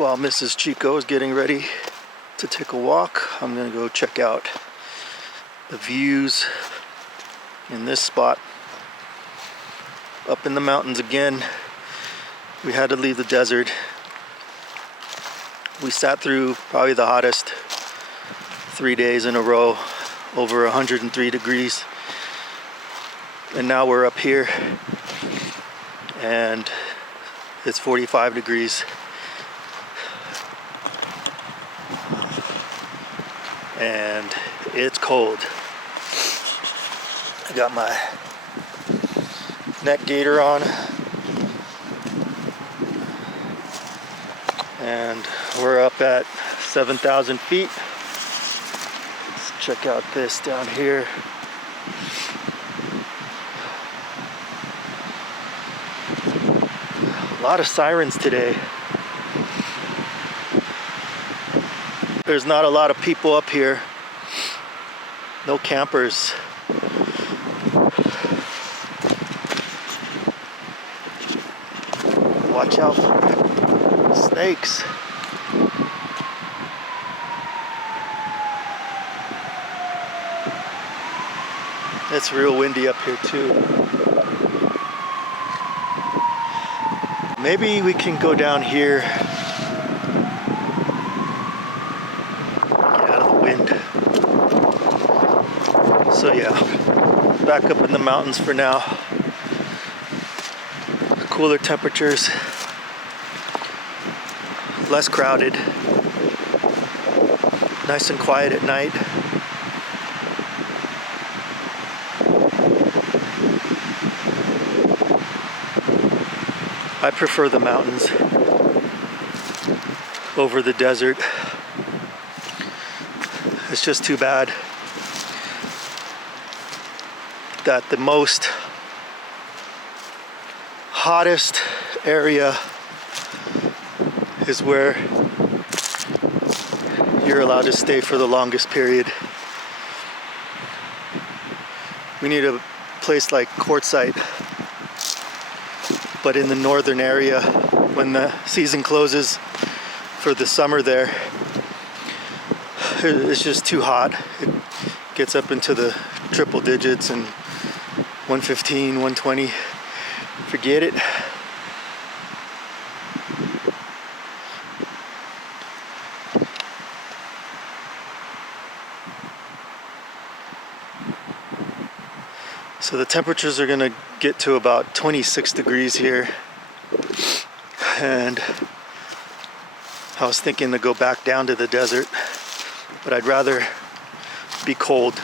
while Mrs. Chico is getting ready to take a walk, I'm gonna go check out the views in this spot. Up in the mountains again. We had to leave the desert. We sat through probably the hottest 3 days in a row, over 103 degrees. And now we're up here and it's 45 degrees. And it's cold. I got my neck gaiter on. And we're up at 7,000 feet. Let's check out this down here. A lot of sirens today. There's not a lot of people up here. No campers. Watch out for snakes. It's real windy up here too. Maybe we can go down here. Get out of the wind. So yeah, back up in the mountains for now. Cooler temperatures. Less crowded. Nice and quiet at night. I prefer the mountains over the desert. It's just too bad that the most hottest area is where you're allowed to stay for the longest period. We need a place like Quartzsite, but in the northern area, when the season closes for the summer there, it's just too hot. It gets up into the triple digits and 115, 120. Forget it. So the temperatures are gonna get to about 26 degrees here. And I was thinking to go back down to the desert, but I'd rather be cold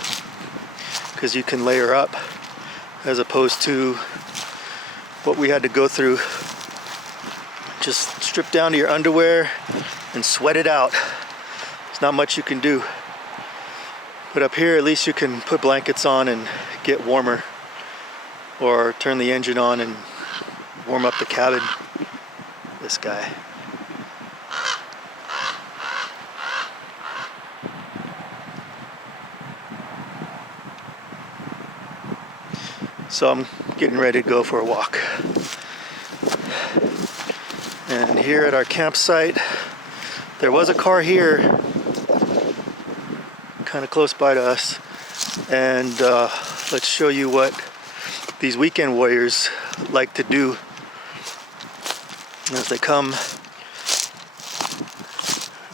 because you can layer up as opposed to what we had to go through. Just strip down to your underwear and sweat it out. There's not much you can do. But up here, at least you can put blankets on and get warmer, or turn the engine on and warm up the cabin. This guy. So I'm getting ready to go for a walk. And here at our campsite, there was a car here, kind of close by to us. And let's show you what these weekend warriors like to do as they come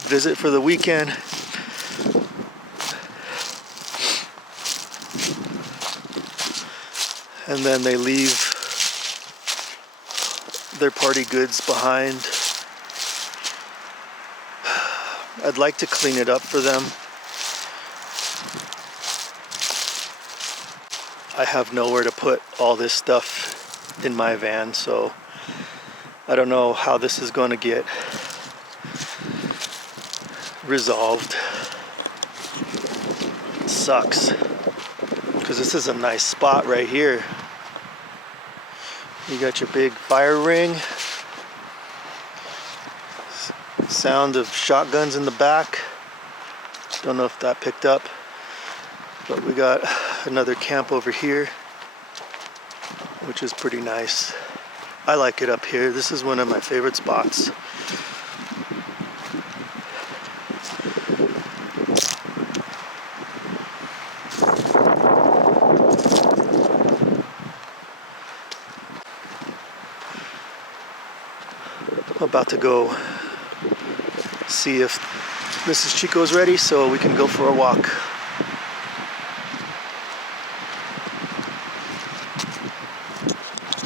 visit for the weekend. And then they leave their party goods behind. I'd like to clean it up for them. I have nowhere to put all this stuff in my van, so I don't know how this is going to get resolved. It sucks, because this is a nice spot right here. You got your big fire ring. Sound of shotguns in the back. Don't know if that picked up. But we got another camp over here, which is pretty nice. I like it up here. This is one of my favorite spots. about to go see if Mrs. Chico's ready so we can go for a walk.